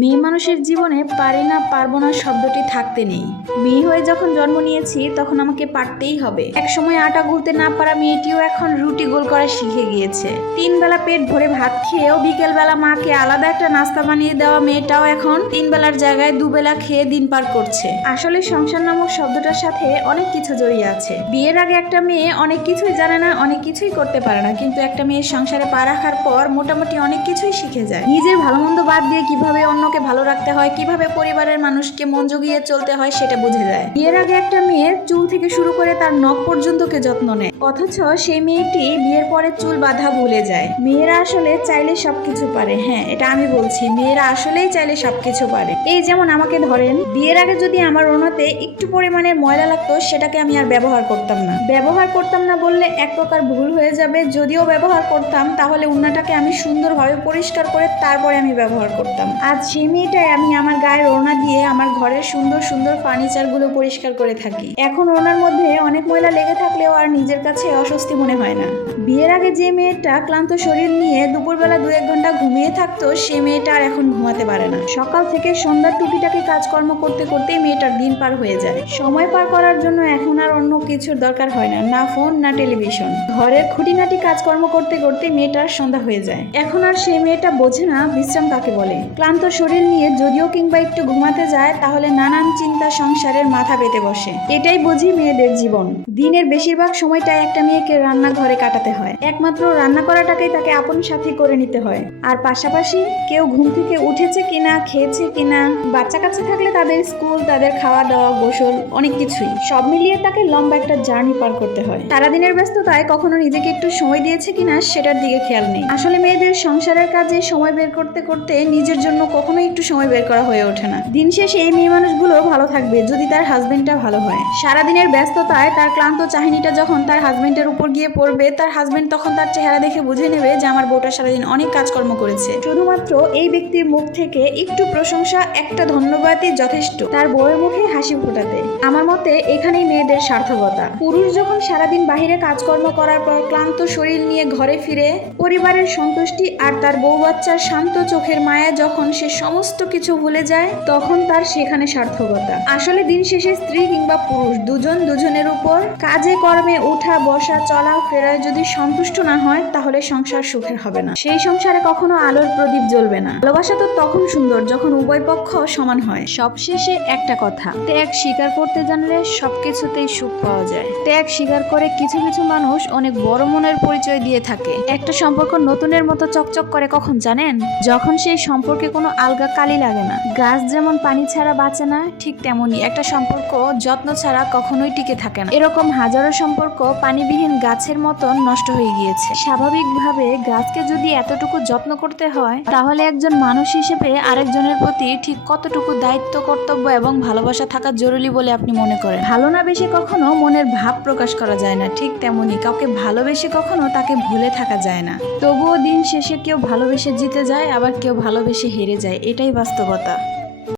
মেয়ে মানুষের জীবনে পারি না, পারব না শব্দটি থাকতে নেই। মেয়ে হয়ে যখন জন্ম নিয়েছি, তখন আমাকে পারতেই হবে। এক সময় আটা গুলতে না পারা মেয়েটিও এখন রুটি গোল করা শিখে গিয়েছে। তিন বেলা পেট ভরে ভাত খেয়েও বিকেল বেলা মাকে আলাদা একটা নাস্তা বানিয়ে দেওয়া মেয়েটাও এখন তিন বেলার জায়গায় দুবেলা খেয়ে দিন পার করছে। আসলে সংসার নামক শব্দটার সাথে অনেক কিছু জড়িয়ে আছে। বিয়ের আগে একটা মেয়ে অনেক কিছুই জানে না, অনেক কিছুই করতে পারে না। কিন্তু একটা মেয়ের সংসারে পা রাখার পর মোটামুটি অনেক কিছুই শিখে যায়। নিজের ভালো মন্দ বাদ দিয়ে কীভাবে অন্যকে ভালো রাখতে হয়, কীভাবে পরিবারের মানুষকে মন জুগিয়ে চলতে হয় সেটা বুঝে যায়। বিয়ের আগে একটা মেয়ের চুল থেকে শুরু করে তার নখ পর্যন্তকে যত্ন নেয়? অথচ সেই মেয়েটি বিয়ের পরে চুল বাঁধা ভুলে যায়। মেয়েরা আসলে চাইলে সবকিছু পারে। হ্যাঁ এটা আমি বলছি, মেয়েরা আসলেই চাইলে সবকিছু পারে। এই যেমন আমাকে ধরেন, বিয়ের আগে যদি আমার ওনাতে একটু পরিমাণে ময়লা লাগতো, সেটাকে আমি আর ব্যবহার করতাম না। ব্যবহার করতাম না বললে এক প্রকার ভুল হয়ে যাবে। যদিও ব্যবহার করতাম, তাহলে উন্নাটাকে আমি সুন্দরভাবে পরিষ্কার করে তারপরে আমি ব্যবহার করতাম। আজ সেই মেয়েটাই আমি আমার গায়ের ওড়না দিয়ে আমার ঘরের সুন্দর সুন্দর ফার্নিচারগুলো পরিষ্কার করে থাকি। এখন ওনার মধ্যে অনেক ময়লা লেগে থাকলেও আর নিজের কাছে অস্বস্তি মনে হয় না। বিয়ের আগে যে মেয়েটা ক্লান্ত শরীর নিয়ে দুপুরবেলা দু এক ঘণ্টা ঘুমিয়ে থাকতো, সে মেয়েটা আর এখন ঘুমাতে পারে না। সকাল থেকে সন্ধ্যার টুকিটাকি কাজকর্ম করতে করতেই মেয়েটার দিন পার হয়ে যায়। সময় পার করার জন্য এখন আর অন্য কিছুর দরকার হয় না না ফোন, না টেলিভিশন। ঘরের খুঁটিনাটি কাজকর্ম করতে করতে মেয়েটার সন্ধ্যা হয়ে যায়। এখন আর সেই মেয়েটা বোঝে না, বিশ্রাম কাকে বলে। ক্লান্ত শরীর নিয়ে যদিও কিংবা একটু ঘুমাতে যায়, তাহলে নানান চিন্তা সংসারের মাথা পেতে বসে। এটাই বুঝি মেয়েদের জীবন। দিনের বেশিরভাগ সময়টাই একটা মেয়েকে রান্নাঘরে কাটাতে হয়। একমাত্র রান্না করাটাকেই তাকে আপন সাথী করে নিতে হয়। আর পাশাপাশি কেউ ঘুম থেকে উঠেছে কিনা, খেয়েছে কিনা, বাচ্চা কাচ্চা থাকলে তাদের স্কুল, তাদের খাওয়া দাওয়া গোসল, অনেক কিছুই। সব মিলিয়ে তাকে লম্বা একটা জার্নি পার করতে হয়। সারাদিনের ব্যস্ততায় কখনো নিজেকে একটু সময় দিয়েছে কিনা, সেটার দিকে খেয়াল নেই। আসলে মেয়েদের সংসারের কাজে সময় বের করতে করতে নিজের জন্য কখনো একটু সময় বের করা হয়ে ওঠে না। দিন শেষে এই মেয়ে মানুষগুলো ভালো থাকবে যদি তার হাজবেন্ডটা ভালো হয়। সারাদিনের ব্যস্ততায় তার ক্লান্ত চাহিনিটা যখন তার হাজবেন্ডের উপর গিয়ে পড়বে, তার হাজবেন্ড তখন তার চেহারা দেখে বুঝে নেবে যে আমার বউটা সারাদিন অনেক কাজকর্ম করেছে। শুধুমাত্র এই ব্যক্তির মুখ থেকে একটু প্রশংসা, একটা ধন্যবাদই যথেষ্ট। তার বউয়ের মুখে হাসি ফোটাতে। আমার মতে এখানেই মেয়েদের সার্থকতা। পুরুষ যখন সারাদিন বাহিরে কাজকর্ম করার পর ক্লান্ত শরীর নিয়ে ঘরে ফিরে, পরিবারের সন্তুষ্টি আর তার বউ বাচ্চার শান্ত চোখের মায়া যখন সে সমস্ত কিছু ভুলে যায়, তখন তার সেখানে সার্থকতা। আসলে দিন শেষে স্ত্রী কিংবা পুরুষ, দুজন দুজনের উপর কাজে, কর্মে ওঠা বসা, চলা, ফেরায় যদি সন্তুষ্ট না হয়, তাহলে সংসার সুখের হবে না। সেই সংসারে কখনো আলোর প্রদীপ জ্বলবে না। ভালোবাসা তো তখন সুন্দর যখন উভয় পক্ষ সমান হয়। সবশেষে একটা কথা, ত্যাগ স্বীকার করতে জানলে সবকিছুতেই সুখ পাওয়া যায়। ত্যাগ স্বীকার করে কিছু কিছু মানুষ অনেক বড় মনের পরিচয় দিয়ে থাকে। একটা সম্পর্ক নতুনের মতো চকচক করে কখন জানেন? যখন সেই সম্পর্কে কোনো আলগা কালি লাগে না। গাছ যেমন পানি ছাড়া বাঁচে না, ঠিক তেমনি একটা সম্পর্ক যত্ন ছাড়া কখনোই টিকে থাকে না। এরকম হাজারো সম্পর্ক পানিবিহীন গাছের মতন নষ্ট হয়ে গিয়েছে। স্বাভাবিকভাবে গাছকে যদি এতটুকু যত্ন করতে হয়, তাহলে একজন মানুষ হিসেবে আরেকজনের প্রতি ঠিক কতটুকু দায়িত্ব, কর্তব্য এবং ভালোবাসা থাকা জরুরি বলে আপনি মনে করেন? ভালো না বেশি কখনো মনের ভাব প্রকাশ করা যায় না, ঠিক তেমনি কাউকে ভালোবেসে কখনো তাকে ভুলে থাকা যায় না। তবুও দিন শেষে কেউ ভালোবেসে জিতে যায়, আবার কেউ ভালোবেসে হেরে যায়। এটাই বাস্তবতা।